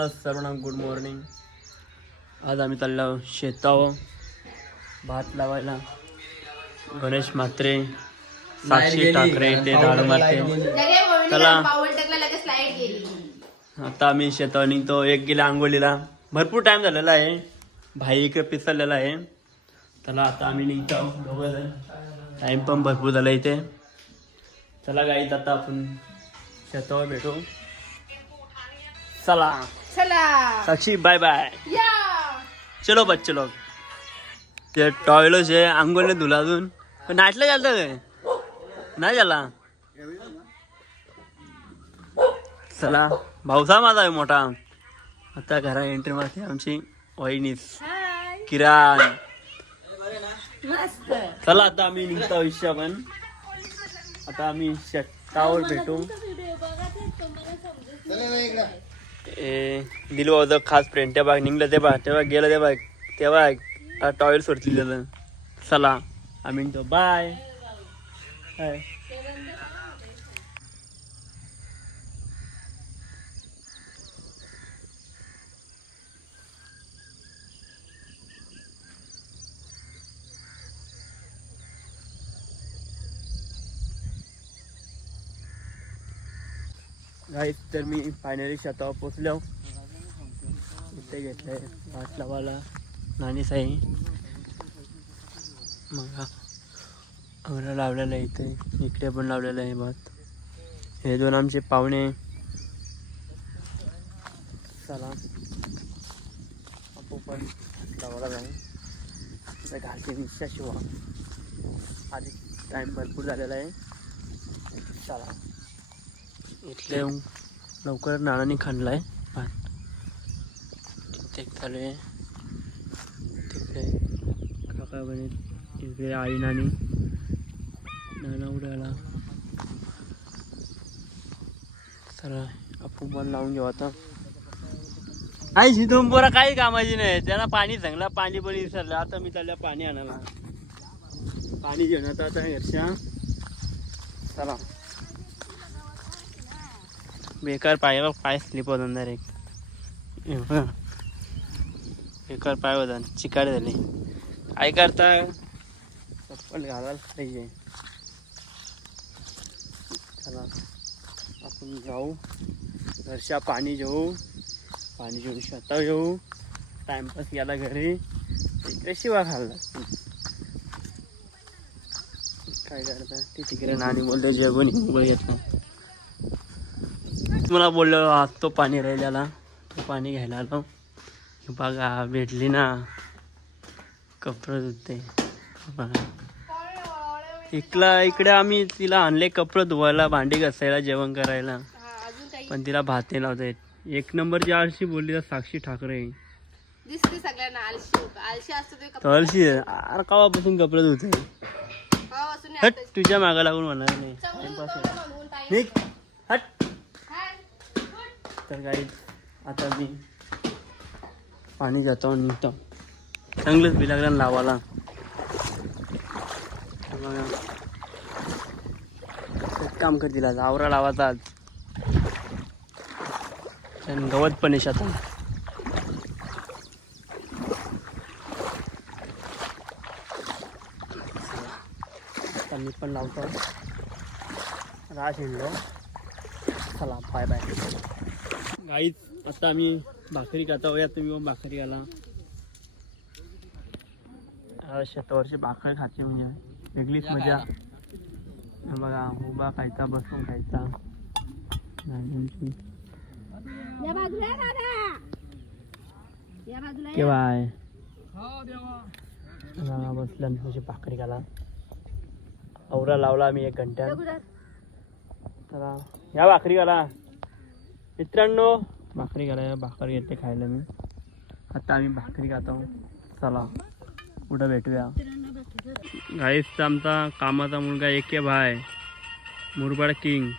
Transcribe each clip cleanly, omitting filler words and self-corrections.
तुम्हाला सर्वांना good morning. आज आम्ही चाललो शेतावर भात लावायला. गणेश म्हात्रे, साक्षी ठाकरे ते झाडू मारते. चला आता आम्ही शेतावर निघतो. एक गेला आंघोळीला, भरपूर टाइम झालेला आहे. भाई इकडे पिसरलेला आहे. चला आता आम्ही निघतो दोघं. टाइम पण भरपूर झाला इथे. चला गाईत आता आपण शेतावर भेटू. चला चला साक्षी बाय बाय. या चलो बच्चे लोग. ते टॉयलेट आहे, आंघोळीने धुला अजून पण नाटलं चालतं काय नाही झाला. चला भाऊसा माझा आहे मोठा. आता घरा एंट्री मारते आमची वहिनीस किराण. मस्त. चला आता आम्ही निघतो आयुष्य. पण आता आम्ही शेतावर भेटू. दिलो होतं खास फ्रेंड. त्या बाग निघलं ते बाग, तेव्हा गेलं ते बाग, तेव्हा टॉयलेट सोडली त्याचं. चला आम्ही निघतो. Bye bye. गाईस तर मी फायनली शेतावर पोचलो. इथे घेतलंय भात लावायला नानी साई. मग आम्हाला लावलेलं आहे इथे, इकडे पण लावलेलं आहे भात. हे दोन आमचे पाहुणे. चला आपण पण लावायला जाऊ. घालते निश्चा शिवा. आधी टाईम भरपूर झालेला आहे. चला इथले लवकर नानांनी खाणलाय भात. तिथे चालू आहे. तिकडे काका बनेल, इकडे आई नानी. नाना उडाला. चला आपण पण लावून घेऊ आता. आई शिथून पोरा काही कामाची नाही. त्यांना पाणी सांगला, पाणी पण विसरलं. आता मी चालल्या पाणी आणायला. पाणी घेऊन आता घरच्या. चला बेकार पाय स्लिप होता डायरेक्ट. बेकार पाय होता, चिकाड झाले. काय करता, चप्पल घालायला पाहिजे. चला आपण जाऊ घरच्या. पाणी घेऊ, पाणी घेऊन शेतावर येऊ. टाइमपास गेला घरी, इकडे शिवा खाल्ला. काय करता ते तिकडे नानी बोलले जेवण मोबाईल येतो. मला बोललो आज तो पाणी राहिलेला, तो पाणी घ्यायला आलो. बघा भेटली ना, कपडे धुते बघा. इकडे आम्ही तिला आणले कपडे धुवायला, भांडी घासायला, जेवण करायला. पण तिला भात नाही लावता येत. एक नंबरची आळशी बोलली तर साक्षी ठाकरे. दिसते सगळ्यांना आळशी. आळशी असतो ते तर आळशी अरे कवापासून कपडे धुते. हट तुझ्या मागा लागून म्हणणार नाही. हट. तर काही आता मी पाणी जातो आणि निघतो. चांगलंच बी लागलं लावायला. काम कर दिला आवरा लावायचा आज. गवत पण आहे शेतात. आता मी पण लावतो. राश हिंडलो. चला बाय बाय. गाईच आता आम्ही भाकरी खाता. या तुम्ही पण भाकरी घाला. शेतावरची भाकर खाते म्हणजे वेगळीच मजा. बघा उभा खायचा, बसून खायचा. केव्हा आहे बसल्या तुझी भाकरी घाला. आवरा लावला आम्ही 1 घंट्यात. चला या भाकरी घाला मित्रांनो. भाकरी घाला, भाकरी घेते खायला मी. आता आम्ही भाकरी खातो. चला पुढं भेटूया. गाईस आमचा कामाचा मुलगा एके भाई मुरबाड किंग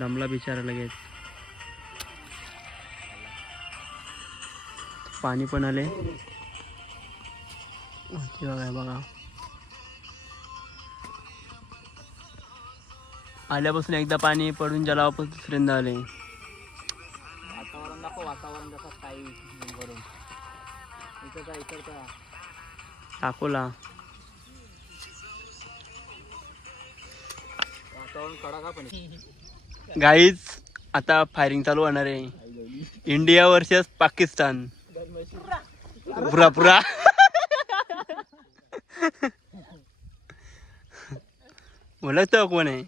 दमला बिचारा लगेच. पाणी पण आले. बघा आल्यापासून एकदा पाणी पडून ज्याला वापस दुसऱ्यांदा आले. वातावरण दाखव, वातावरण जसं काही करून इकडचा टाकोला वातावरण कडा पण गाईज आता फायरिंग चालू होणार आहे. India versus Pakistan. पुरा पुरा ओळखतो कोण आहे?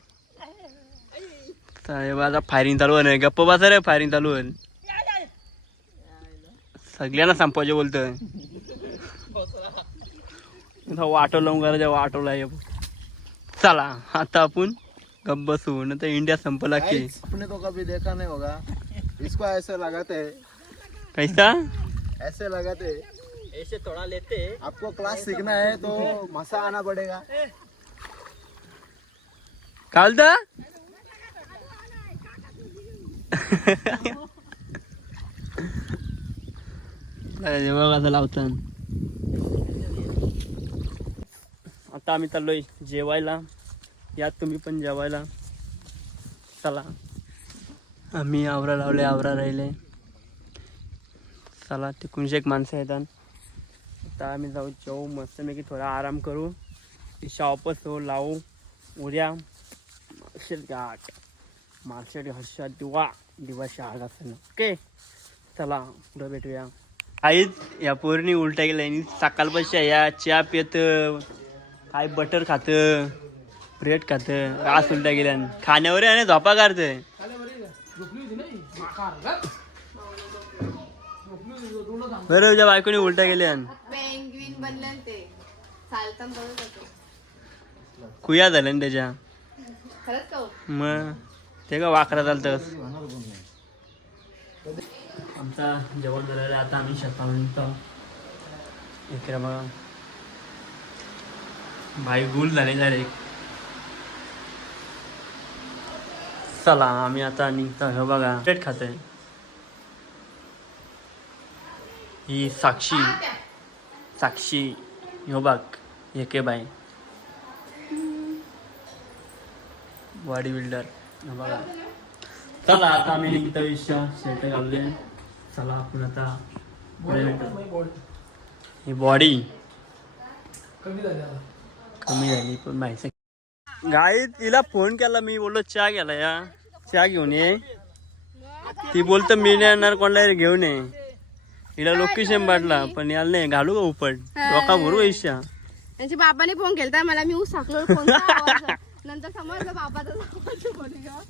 आता फायरिंग चालू आहे. गप्प बसा रे, फायरिंग चालू आहे. सगळ्यांना संपवायचे बोलतोय. वाटो लावून करायच्या वाटोला. चला आता आपण गप्प बसू, न तर इंडिया संपला की. आपने तो कभी देखा नहीं होगा, इसको ऐसे लगाते हैं, कैसा ऐसे लगाते, ऐसे थोड़ा लेते. आपको क्लास सीखना है तो मसा आना पड़ेगा. कालदा बघा लावतात. आता आम्ही चाललोय जेवायला. यात तुम्ही पण जेवायला चला. आम्ही आवरा लावले, आवरा राहिले. चला तिकूनशे एक माणसं येतात. आता आम्ही जाऊ जेवू मस्तपैकी, थोडा आराम करू. शॉपच हो लावू. उद्या मार्केट घाट दिवा शहाळा असं. ओके चला पुढं भेटूया. आईच या पोरणी उलट्या गेल्या. सकाळपासून या चहा पित, काय बटर खातं, ब्रेड खातं, रास उलट्या गेल्या. खाण्यावर आहे ना झोपा काढतंय. बरं तुझ्या बायकोनी उलट्या गेल्या. पेंग्विन बनले ते चालता बनत होतो. कुया झाल्या ना त्याच्या. खरंच का हो? मग ते का वाकरा चालतं. आमचा जेवण झालेलं. आता आम्ही शेतामध्ये निघतो. इकडे बघा भाई गुल झाले डायरेक्ट. चला आम्ही आता निघतो. हे बघा प्लेट खातोय. ही साक्षी हो बघ एके बाई बॉडी बिल्डर. बघा चला आता आम्ही निघतो. शर्ट घालले. चला आपण आता ही बॉडी कमी झाली पण माहिती. गाई तिला फोन केला मी, बोललो चहा गेला या, चहा घेऊन ये. ती बोलतो मी नाही येणार, कोणाला घेऊन ये. हिला लोकेशन पाठला पण याला नाही. घालू का उपट डोका भरू इच्छा. त्यांच्या बाबाने फोन केलता मला. मी ऊस टाकलो फोनचा आवाज. नंतर समजलं बाबाचा फोन घेऊन.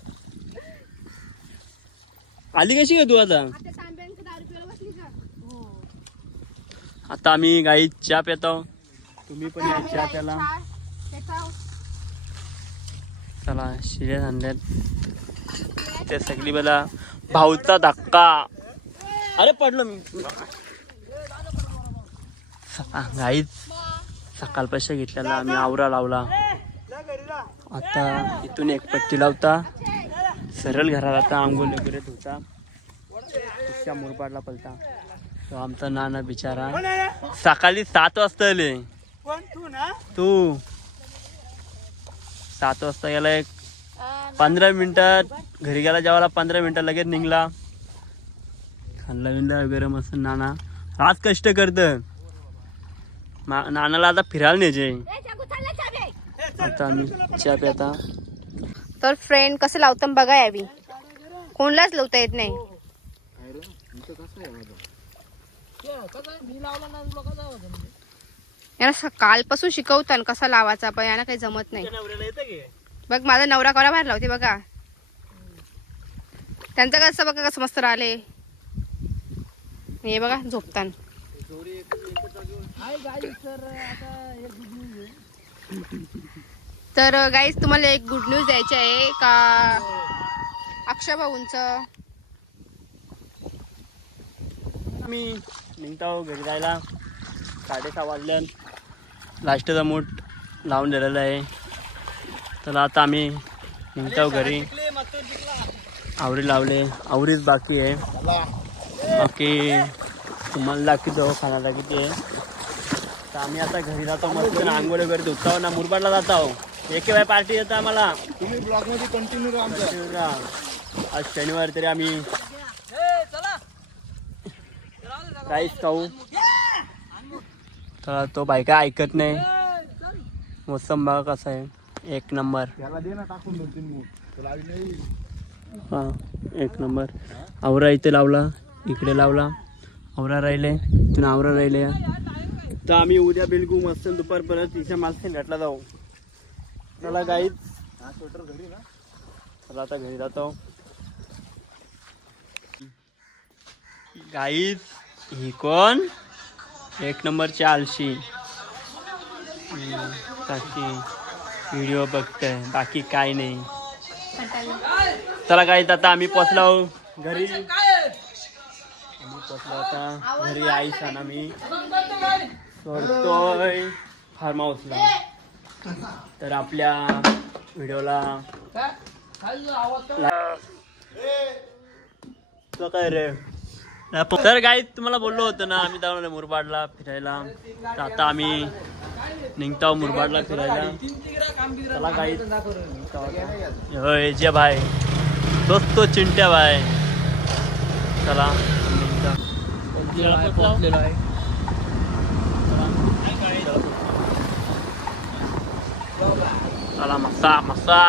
आली कशी का तू आता? आता तांब्यांचं दारू पिऊन बसली का? हो. आता आम्ही गाई चहा पितो. तुम्ही पण या चहा प्याला. चला शिर्यास आणल्यात. ते सगळी मला भाऊचा धक्का. अरे पडलो मी. गाईच सकाळपासून घेतलेला आम्ही आवरा लावला. आता इथून एक पट्टी लावता सरळ घराला. आता आंघोळ वगैरे धुता. मुरबाडला पलता तो आमचा नाना बिचारा. सकाळी 7 वाजता आले. तू 7 वाजता गेला. एक 15 मिनिटात घरी गेला. जेवायला 15 मिनिटात लगेच निघला. खाल्ला विंदा वगैरे मस्त. नाना आज कष्ट करत. नानाला आता फिरायला न्यायचे. आता आम्ही चहा प्याता. तर फ्रेंड कसं लावतं बघा यावी. कोणलाच लावता येत नाही. यांना कालपासून शिकवतात कसा लावायचा, पण यांना काही जमत नाही. बघ माझा नवरा करा बाहेर लावते बघा. त्यांचं कसं बघा कसं मस्त राहिले. हे बघा झोपतान. तर गाईज तुम्हाला एक गुड न्यूज द्यायची आहे का अक्षय भाऊंचं. मी निघतो घरी जायला. 6:30 वाजल्यात. लास्टचा मूठ लावून दिलेला आहे. तर आता आम्ही निघतो घरी. आवरी लावले. आवरीच बाकी आहे. बाकी तुम्हाला दाखवतो खाण्याला किती आहे. तर आम्ही आता घरी जातो. मस्त आंघोळ वगैरे धुतो ना. मुरबाडला जातो. एके बाय पार्टी येतं आम्हाला. तुम्ही ब्लॉग मध्ये कंटिन्यू राहा आमच्या. आज शनिवार तरी आम्ही राईस खाऊ. तर तो बायका ऐकत नाही. मोसम बघा कसा आहे, एक नंबर. त्याला दे ना टाकून 2-3 मूठ. तुला आवी नाही. हा एक नंबर. आवरा इथे लावला, इकडे लावला. आवरा राहिले, तिथून आवरा राहिले. तर आम्ही उद्या बिलगू मस्त दुपारपर्यंत तिच्या मासे घाटला जाऊ. चला गाईच, हा स्वेटर घरी ना. चला आता घरी जातो. गाईच ही कोण एक नंबरची आळशी. बाकी व्हिडिओ बघतोय, बाकी काय नाही. चला गाईच आता आम्ही पोचलो घरी. आम्ही पोचलो आता घरी. आई सांना मी सोडतोय फार्म हाऊसला. तर आपल्या व्हिडिओला तो काय रे. तर गाईज तुम्हाला बोललो होतो ना, आम्ही जाऊन मुरबाडला फिरायला. तर आता आम्ही निघतो मुरबाडला फिरायला. चला गाईज, होय जे भाई दोस्त तो चिंट्या भाई. चला निघतो. चला मसा मसा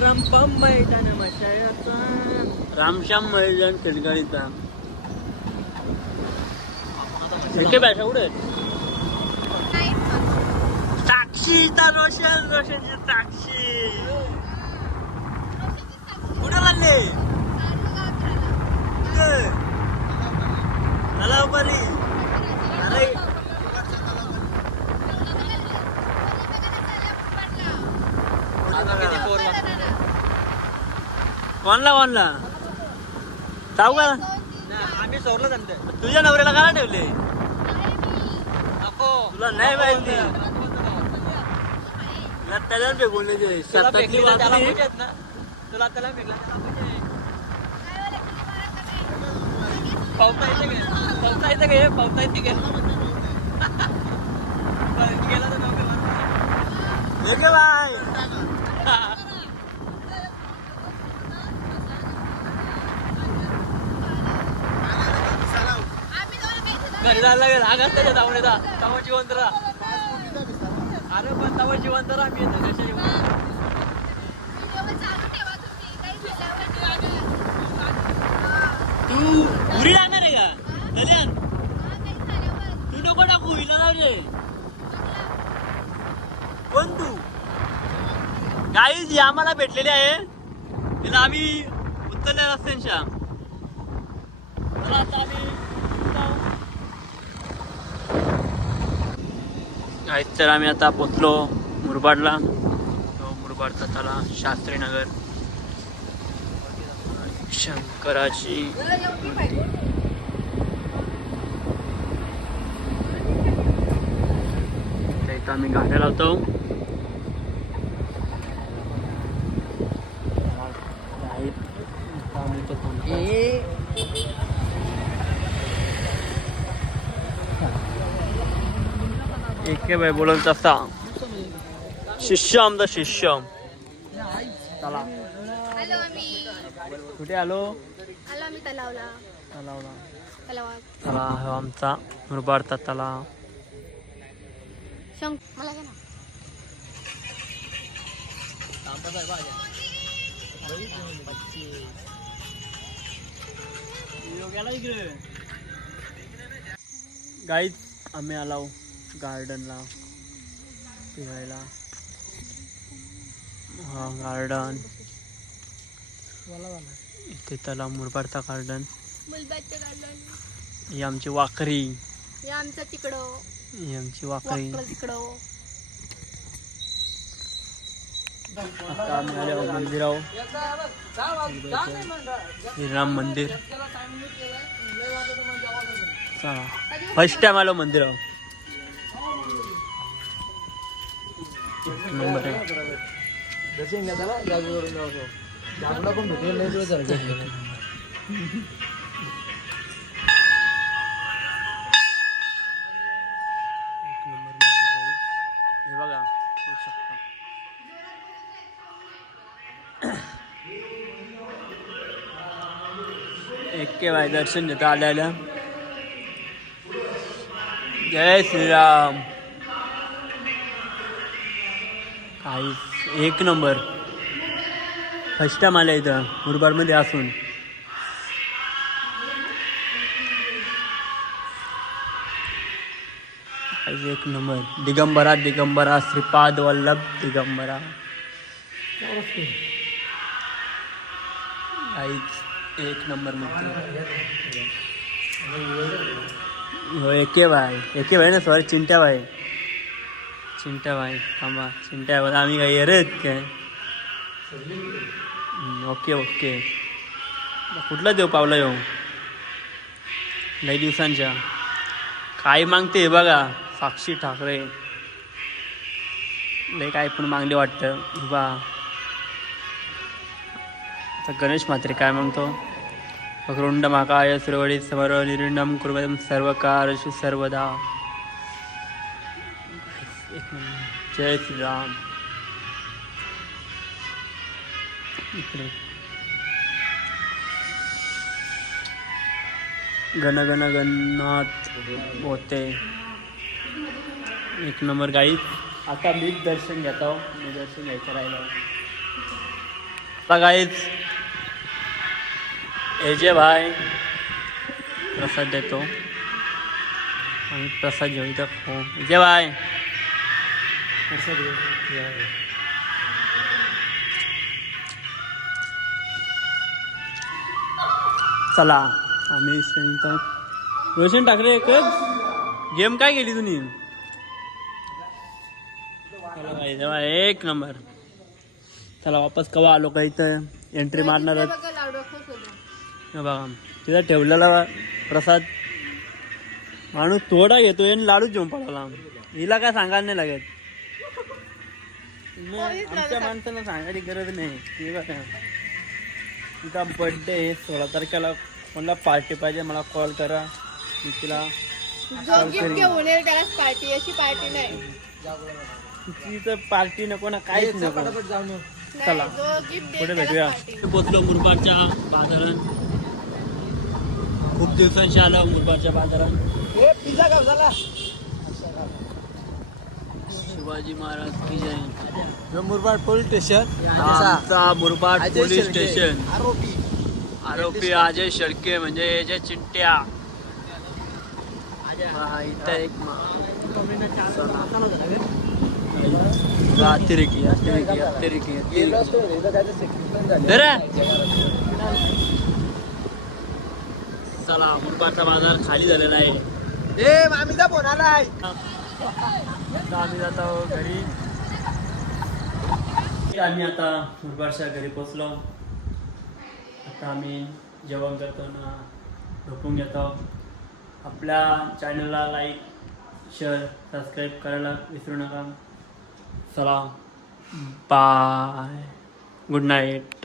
रमपम मैदान मशाळाचा, रामश्याम मैदान खेळगाडीचा. एके भाषा उडे साक्षीचा रोशन, रोशनची साक्षी कुठे लागले. चला बरी कोणला कोणला जाऊ का. आम्ही सोडलं त्यांना. तुझ्या नवऱ्याला का ठेवले. तुला नाही माहिती. त्याला फेकून तुला त्याला फेकला. पावता येते गे, पावता येते गे, पावता येते गे. गेला तर नव्हतं बाय. घरी जायला लागेल. आगाच त्याच्या धावण्याचा तवा जिवंत राहा. अरे पण तवा जिवंत राहा. मी येतो कशा तू घरी राहणार आहे का कल्याण. तू नको टाकू हिला लावले. कोण तू. गाईज आम्हाला भेटलेली आहे. तिला आम्ही उतरल्या रस्त्यांच्या. आता आम्ही तर आम्ही आता पोचलो मुरबाडला. मुरबाडचा त्याला शास्त्रीनगर शंकराची. इथं आम्ही गाड्या लावतो. एके बाय बोलत तसा शिष्य आमचा शिष्य. चला आलो आम्ही. कुठे आलो. आलो आम्ही तलावला. तलावला. तलावात. चला हा आमचा मुरबाडचा तलाव. मला घे ना. गाईज आम्ही आलो गार्डनला फिरायला. हा गार्डन इथे तलाव मुरबाडचा गार्डन. ही आमची वाकरी. हे आमचं तिकडं. ही आमची वाकरी. तिकडं आता आम्ही आलो मंदिरावर. श्रीराम मंदिर. चला फर्स्ट टाइम आलो मंदिरावर. नंबर आहे. हे बघा ओके भाई दर्शन घेतो आल्या आल्या. जय श्रीराम. काही एक नंबर. फर्स्ट टाइम आल्या इथं मुरबाडमध्ये असून. एक नंबर. दिगंबरा दिगंबरा श्रीपाद वल्लभ दिगंबरा. एक नंबर मध्ये हो. एके भाई ना सॉरी चिंट्या भाई थांबा. चिंट्या भाई आम्ही काही येत काय. Okay okay. कुठला देव पावला येऊ लई दिवसांच्या. काय मागते बघा साक्षी ठाकरे. लय काय पण मागले वाटतं बा. आता गणेश म्हात्रे काय मागतो. वक्रुंड महाकाय सुरवडी समर निर्णम कुर्वं सर्व कार्येषु सर्वदा. जय श्रीराम. इकडे गण गण गणनाथ होते. एक नंबर गाई. आता मी दर्शन घेतो. मी दर्शन घ्यायचं राहिलं. आता गाईच एजे भाई प्रसाद देतो आणि प्रसाद घेऊ इथं. हो एजे भाई प्रसाद घेऊ. चला आम्ही सांगतो. रोशन ठाकरे एकच गेम काय केली तुम्ही. एक नंबर. चला वापस कवा आलो का इथं एंट्री मारणारच. बघा तिथं ठेवलेला प्रसाद माणूस थोडा घेतोय आणि लाडूच घेऊन पडाला. हिला काय सांगायला नाही लागत. आमच्या माणसाला सांगायची गरज नाही. ते बघा तिचा बर्थडे 16 तारखेला. मला पार्टी पाहिजे मला कॉल करा. मी तिला तिचं पार्टी नको ना काहीच नको. चला पुढे भेटूया. पोचलो मुरबाडच्या बाजारात. खूप दिवसांशी आलो मुरबाडच्या बाजारात. शिवाजी महाराज की जय. Murbad police station. आमचा मुरबाड पोलीस स्टेशन. आरोपी अजय शेळके म्हणजे अजय चिंट्या. इथं एक अतिरेकी चला मुरबाडचा बाजार खाली झालेला आहे. मामीचा फोन आलाय. आम्ही जातो घरी. आम्ही आता मुरबाडच्या घरी पोचलो. आता आम्ही जेवण करतो ना झोपून घेतो. आपल्या चॅनलला लाईक शेअर सबस्क्राईब करायला विसरू नका. चला बाय. Good night.